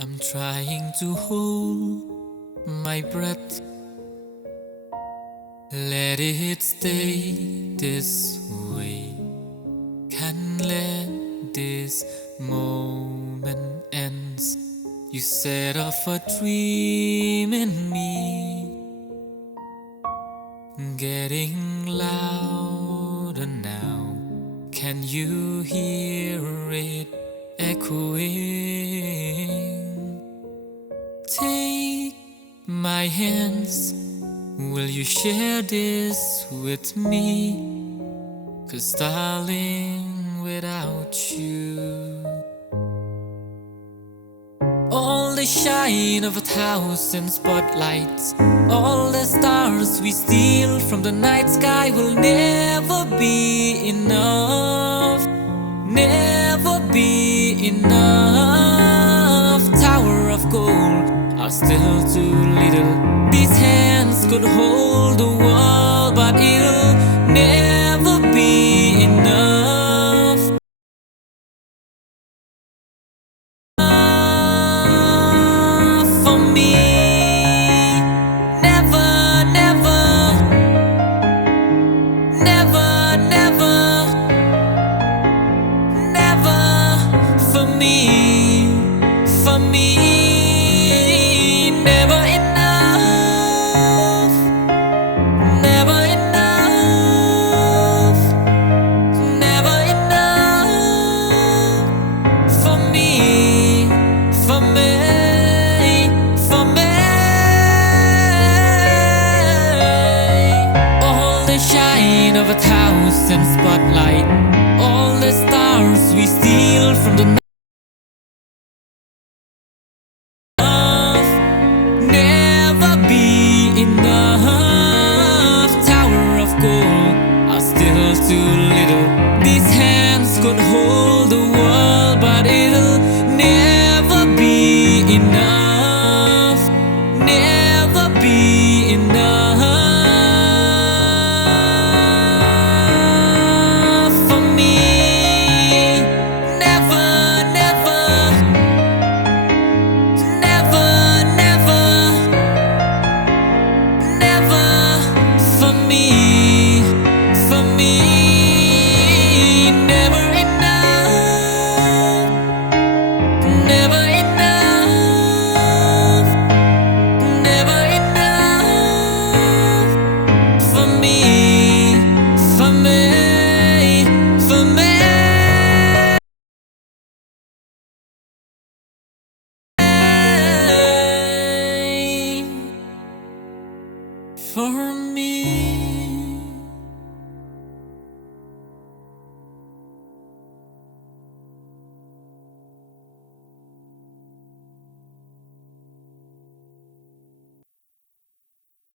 I'm trying to hold my breath, let it stay this way. Can't let this moment end. You set off a dream in me, getting louder now. Can you hear it echoing? Take my hands, will you share this with me? 'Cause darling, without you, all the shine of 1,000 spotlights, all the stars we steal from the night sky will never be enough, never be enough. Tower of gold are still too little. These hands could hold the world, but it'll never be enough for me. Never, never, never, never, never for me, for me. Never enough, never enough, never enough for me, for me, for me. All the shine of 1,000 spotlight, all the stars we steal from the night. Never be enough. Tower of gold are still too little. These hands could hold the world, but it'll never be enough, never be enough for me. Never, never, never, never, never for me, for me. Never enough, never